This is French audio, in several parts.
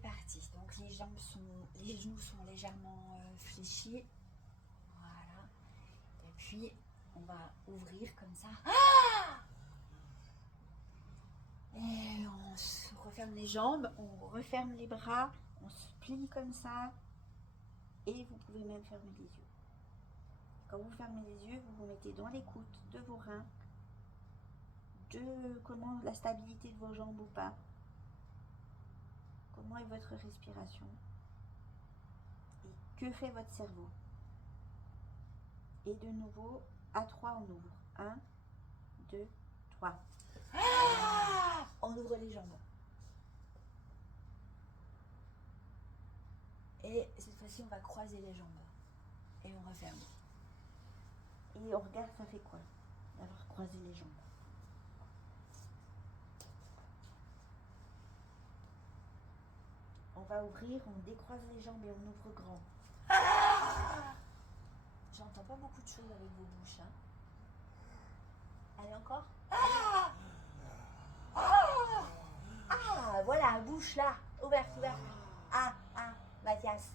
parti. Donc les genoux sont légèrement fléchis. Voilà. Et puis on va ouvrir comme ça. Et on se referme les jambes, on referme les bras, on se plie comme ça. Et vous pouvez même fermer les yeux. Quand vous fermez les yeux, vous vous mettez dans l'écoute de vos reins, de comment la stabilité de vos jambes ou pas. Comment est votre respiration? Et que fait votre cerveau? Et de nouveau, à 3, on ouvre. 1, 2, 3. On ouvre les jambes. Et cette fois-ci, on va croiser les jambes. Et on referme. Et on regarde, ça fait quoi d'avoir croisé les jambes? On va ouvrir, on décroise les jambes et on ouvre grand. J'entends pas beaucoup de choses avec vos bouches. Hein. Allez, encore. Voilà, bouche là, ouverte. Mathias.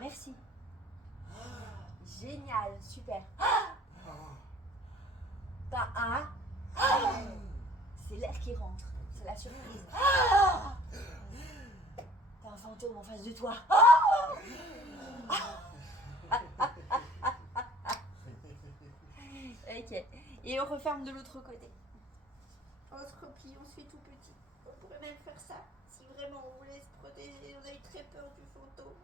Merci. Génial, super. Pas c'est l'air qui rentre, c'est la surprise. T'as un fantôme en face de toi. Ok, et on referme de l'autre côté. On se replie, on se fait tout petit. On pourrait même faire ça si vraiment on voulait se protéger. On a eu très peur du fantôme.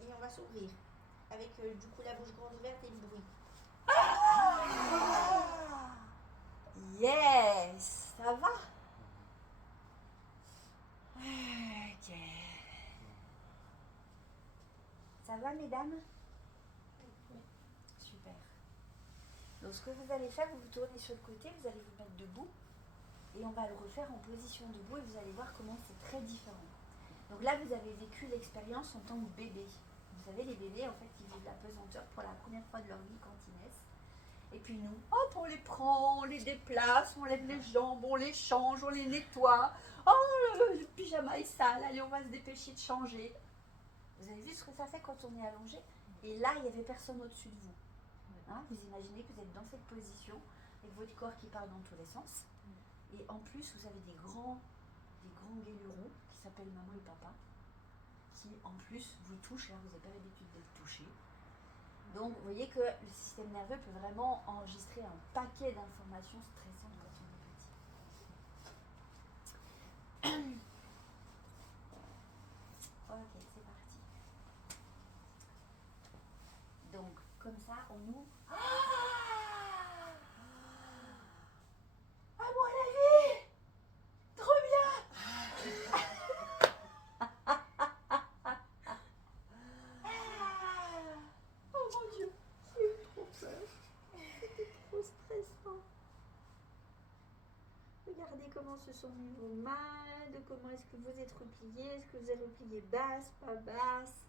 Et on va s'ouvrir avec du coup la bouche grande ouverte et le bruit. Yes, ça va? Ok. Ça va, mesdames? Super. Donc, ce que vous allez faire, vous vous tournez sur le côté, vous allez vous mettre debout et on va le refaire en position debout et vous allez voir comment c'est très différent. Donc là, vous avez vécu l'expérience en tant que bébé. Vous savez, les bébés, en fait, ils vivent la pesanteur pour la première fois de leur vie quand ils naissent. Et puis nous, hop, on les prend, on les déplace, on lève les jambes, on les change, on les nettoie. Oh, le pyjama est sale, allez, on va se dépêcher de changer. Vous avez vu ce que ça fait quand on est allongé? Et là, il n'y avait personne au-dessus de vous. Hein, vous imaginez que vous êtes dans cette position, avec votre corps qui part dans tous les sens. Et en plus, vous avez des grands guélurons qui s'appellent maman et papa, qui en plus vous touchent, là vous n'avez pas l'habitude d'être touché. Donc vous voyez que le système nerveux peut vraiment enregistrer un paquet d'informations stressantes quand on est petit. Ok, c'est parti. Donc comme ça, on ouvre. À moi la vie! Trop bien! Oh mon Dieu, j'ai eu trop peur. C'était trop stressant. Regardez comment se sont mis vos mains, de comment est-ce que vous êtes repliés, est-ce que vous êtes repliés basse, pas basse.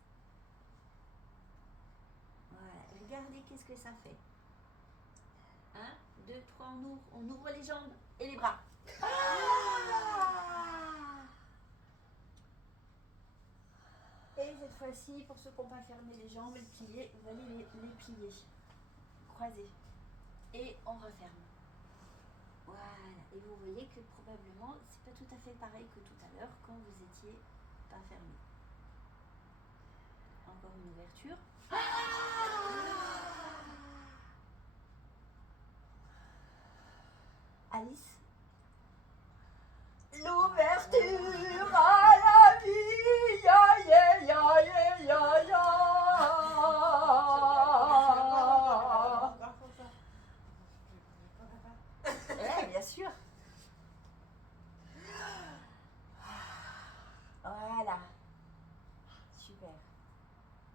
Voilà, regardez qu'est-ce que ça fait. 1, 2, 3, on ouvre les jambes et les bras. Et cette fois-ci, pour ceux qui n'ont pas fermé les jambes et le plier, vous allez les plier, croiser. Et on referme. Voilà. Et vous voyez que probablement, c'est pas tout à fait pareil que tout à l'heure quand vous étiez pas fermé. Encore une ouverture. Alice. L'ouverture à la vie, ya ya ya ya ya ya. Ouais, bien sûr. Voilà. Super.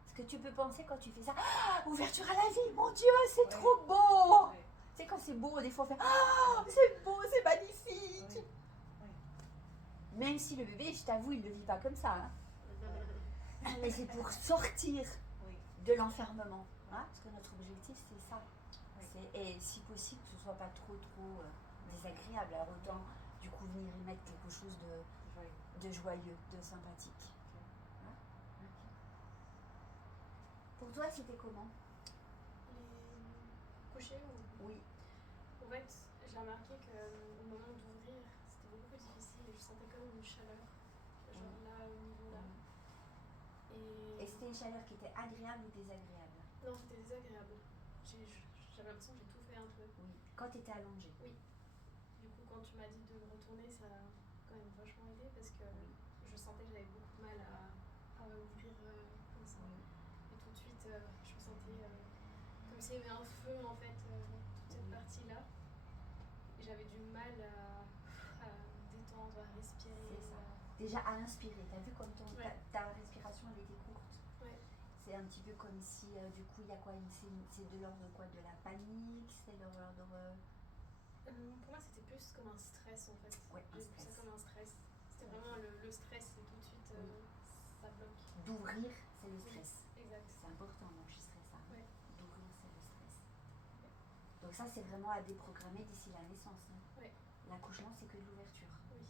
Ce que tu peux penser quand tu fais ça, ouverture à la vie, mon Dieu, c'est trop beau. Tu sais, quand c'est beau, des fois on fait c'est beau, c'est magnifique. Même si le bébé, je t'avoue, il ne le vit pas comme ça. Hein. Mais c'est pour sortir de l'enfermement. Hein, parce que notre objectif, c'est ça. fait. Et si possible, que ce soit pas trop désagréable. Alors autant du coup venir y mettre quelque chose de joyeux, de sympathique. Hein? Ok. Pour toi, c'était comment? Les coucher ou... Oui. En fait, j'ai remarqué qu'au moment d'ouvrir, c'était beaucoup plus difficile et je sentais comme une chaleur, genre là, au niveau là. Et c'était une chaleur qui était agréable ou désagréable? Non, c'était désagréable. J'avais l'impression que j'ai tout fait un peu. Oui. Quand tu étais allongée? Oui. Du coup, quand tu m'as dit de retourner, ça a quand même vachement aidé parce que je sentais que j'avais beaucoup de mal à ouvrir comme ça. Et tout de suite, je me sentais comme s'il y avait un feu en fait dans toute cette partie-là. Et j'avais du mal à me détendre, à respirer. C'est ça. Déjà à inspirer, t'as vu comme ta respiration elle était courte. Ouais. C'est un petit peu comme si du coup il y a quoi, c'est de l'ordre de quoi, de la panique, c'est de l'ordre... Pour moi c'était plus comme un stress en fait. Ouais, j'ai vu ça comme un stress. C'était vraiment le stress et tout de suite ça bloque. D'ouvrir c'est le stress. Oui, exact. C'est important d'enregistrer ça. Ouais. D'ouvrir c'est le stress. Ouais. Donc ça c'est vraiment à déprogrammer d'ici la naissance. Hein. Ouais. L'accouchement c'est que de l'ouverture. Oui.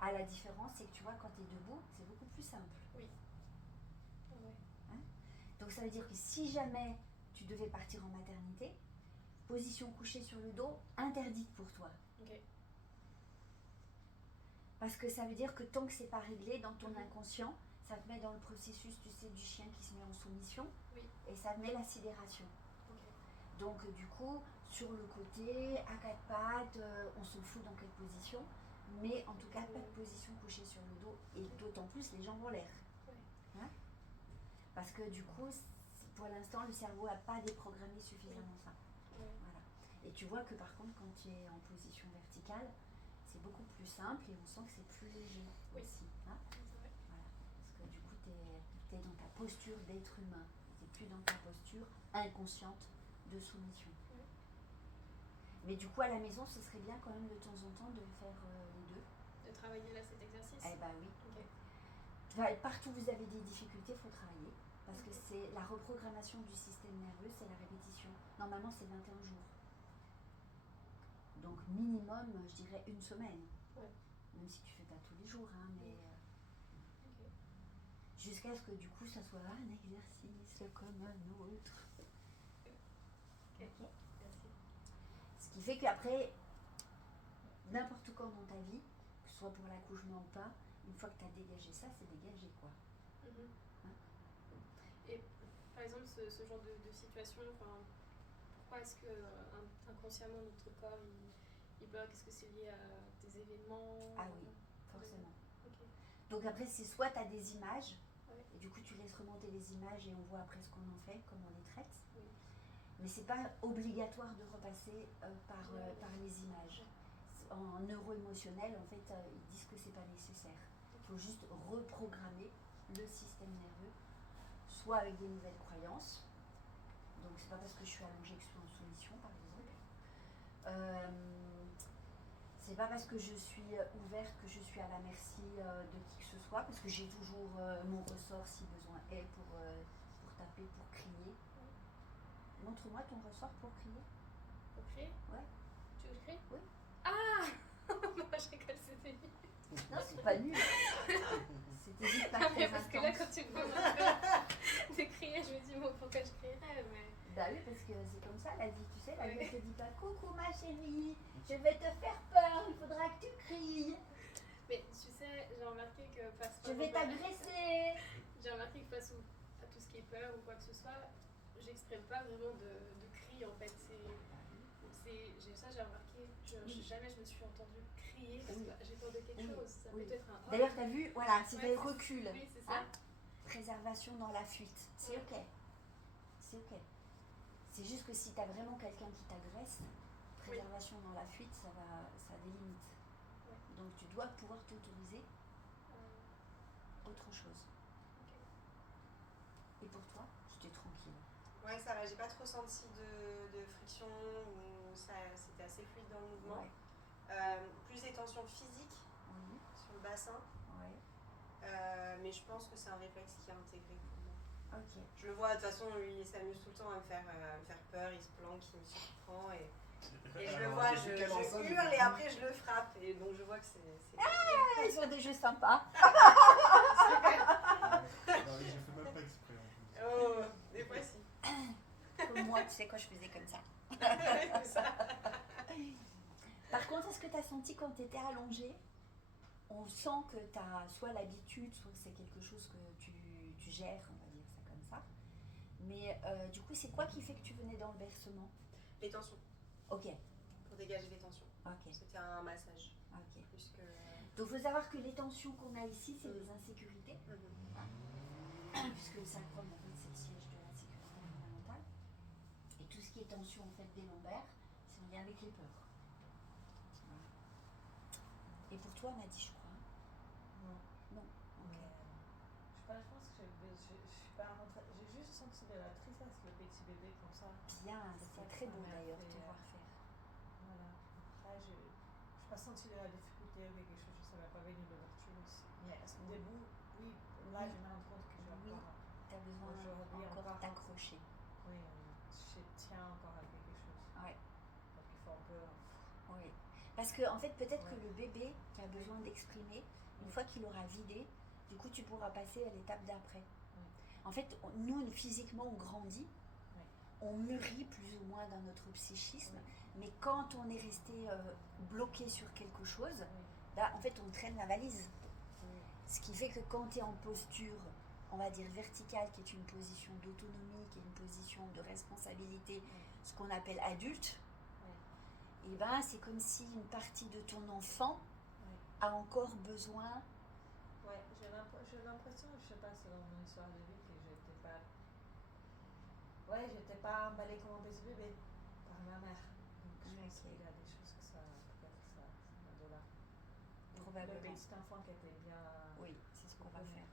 Ah, la différence c'est que tu vois quand tu es debout c'est beaucoup plus simple. Oui. Ouais. Hein? Donc ça veut dire que si jamais tu devais partir en maternité, position couchée sur le dos, interdite pour toi. Ok. Parce que ça veut dire que tant que c'est pas réglé dans ton inconscient, ça te met dans le processus, tu sais, du chien qui se met en soumission. Oui. Et ça te met la sidération. Okay. Donc du coup, sur le côté, à quatre pattes, on s'en fout dans quelle position, mais en tout cas pas de position couchée sur le dos, et d'autant plus les jambes en l'air. Ouais. Hein? Parce que du coup, pour l'instant, le cerveau n'a pas déprogrammé suffisamment ça. Ouais. Voilà. Et tu vois que par contre, quand tu es en position verticale, c'est beaucoup plus simple et on sent que c'est plus léger aussi. Hein? Voilà. Parce que du coup, tu es dans ta posture d'être humain. Tu n'es plus dans ta posture inconsciente de soumission. Mais du coup, à la maison, ce serait bien quand même de temps en temps de faire les deux. De travailler là cet exercice? Eh bah oui. Okay. Enfin, partout où vous avez des difficultés, il faut travailler. Parce que c'est la reprogrammation du système nerveux, c'est la répétition. Normalement, c'est 21 jours. Donc minimum, je dirais une semaine. Ouais. Même si tu fais pas tous les jours, hein, mais jusqu'à ce que du coup ça soit un exercice comme un autre. Okay. Merci. Ce qui fait qu'après, n'importe quand dans ta vie, que ce soit pour l'accouchement ou pas, une fois que tu as dégagé ça, c'est dégagé quoi. Hein? Et par exemple, ce genre de situation, pourquoi est-ce que inconsciemment notre corps il bloque? Est-ce que c'est lié à des événements? Ah oui, forcément. Okay. Donc après, c'est soit tu as des images, ouais. et du coup tu laisses remonter les images et on voit après ce qu'on en fait, comment on les traite. Oui. Mais c'est pas obligatoire de repasser par les images. En neuro-émotionnel, en fait, ils disent que c'est pas nécessaire. Il faut juste reprogrammer le système nerveux, soit avec des nouvelles croyances. Donc c'est pas parce que je suis allongée que je suis en soumission, par exemple. C'est pas parce que je suis ouverte que je suis à la merci de qui que ce soit, parce que j'ai toujours mon ressort si besoin est pour taper, pour crier. Montre-moi ton ressort pour crier. Pour crier? Ouais. Tu veux que je crie? Oui. Ah moi je rigole, c'était nul. Non, c'est pas nul. C'était juste pas très parce intense. que là, quand tu me demandes de crier, je me dis, bon, pourquoi je crierais mais... Bah oui, parce que c'est comme ça la vie, tu sais, la vie Ouais. te dit pas coucou ma chérie, je vais te faire peur, il faudra que tu cries. Mais tu sais, j'ai remarqué que face Je vais t'agresser. J'ai remarqué que face à tout ce qui est peur ou quoi que ce soit, j'exprime pas vraiment de cri en fait. Ça j'ai remarqué, jamais je me suis entendue crier parce que j'ai peur de quelque chose. Ça peut être un... D'ailleurs, t'as vu, voilà, c'est des Ouais, reculs. Oui, c'est ça. Hein? Préservation dans la fuite, c'est ok. C'est ok. C'est juste que si t'as vraiment quelqu'un qui t'agresse, préservation dans la fuite, ça a des limites. Ouais. Donc tu dois pouvoir t'autoriser autre chose. Et pour toi, tu t'es tranquille? Ouais, ça va, j'ai pas trop senti de friction, ou c'était assez fluide dans le mouvement. Ouais. Plus des tensions physiques sur le bassin. Ouais. Mais je pense que c'est un réflexe qui est intégré pour moi. Ok. Je le vois, de toute façon, lui, il s'amuse tout le temps à me faire peur, il se planque, il me surprend. Et je le vois, je hurle et après je le frappe. Et donc je vois que c'est... Ah, ils sont des jeux sympas. Non, j'ai fait même pas exprès en plus. Oh, des fois si. Comme moi, tu sais, quand je faisais comme ça. C'est ça. Par contre, est-ce que tu as senti quand tu étais allongée, on sent que tu as soit l'habitude, soit que c'est quelque chose que tu gères, on va dire ça comme ça. Mais du coup, c'est quoi qui fait que tu venais dans le bercement? Les tensions, Ok, pour dégager les tensions. ok, C'était un massage, ok. plus que... Donc, il faut savoir que les tensions qu'on a ici, c'est les insécurités. Mhm. Puisque le sacrum, en fait, c'est le siège de la sécurité fondamentale. Et tout ce qui est tension, en fait, des lombaires, c'est en lien avec les peurs. Voilà. Et pour toi, Maddy, je crois. Non. Non. Ok. Mais, je sais pas, je pense que je suis pas rentrée. J'ai juste senti de la tristesse, le petit bébé comme ça. Bien, C'est c'est ça très que ça beau m'a d'ailleurs de fait, te voir faire. Voilà. Après, je n'ai pas senti de la difficulté ou quelque chose, je ne savais pas venir de l'ouverture aussi. Mais debout, oui, là, Oui. je me rends compte que je vais Oui. encore. Tu as besoin Aujourd'hui, encore encore t'accrocher. Oui, je tiens encore à quelque chose. Ouais. Donc il faut un peu. Oui. Parce que en fait, peut-être Ouais. que le bébé qui a besoin d'exprimer, une fois qu'il aura vidé, du coup, tu pourras passer à l'étape d'après. En fait, nous, physiquement, on grandit, on mûrit plus ou moins dans notre psychisme, mais quand on est resté bloqué sur quelque chose, là, en fait, on traîne la valise. Ce qui fait que quand tu es en posture, on va dire verticale, qui est une position d'autonomie, qui est une position de responsabilité, ce qu'on appelle adulte, et ben c'est comme si une partie de ton enfant a encore besoin. Ouais, j'ai l'impression, je sais pas, selon mon histoire de vie, que j'étais pas. Ouais, j'étais pas emballée comme un petit bébé par ma mère. Donc je pense qu'il y a des choses que ça. Peut-être ça vient de là. Le Probablement. petit enfant qui était bien. Oui, c'est ce qu'on va faire.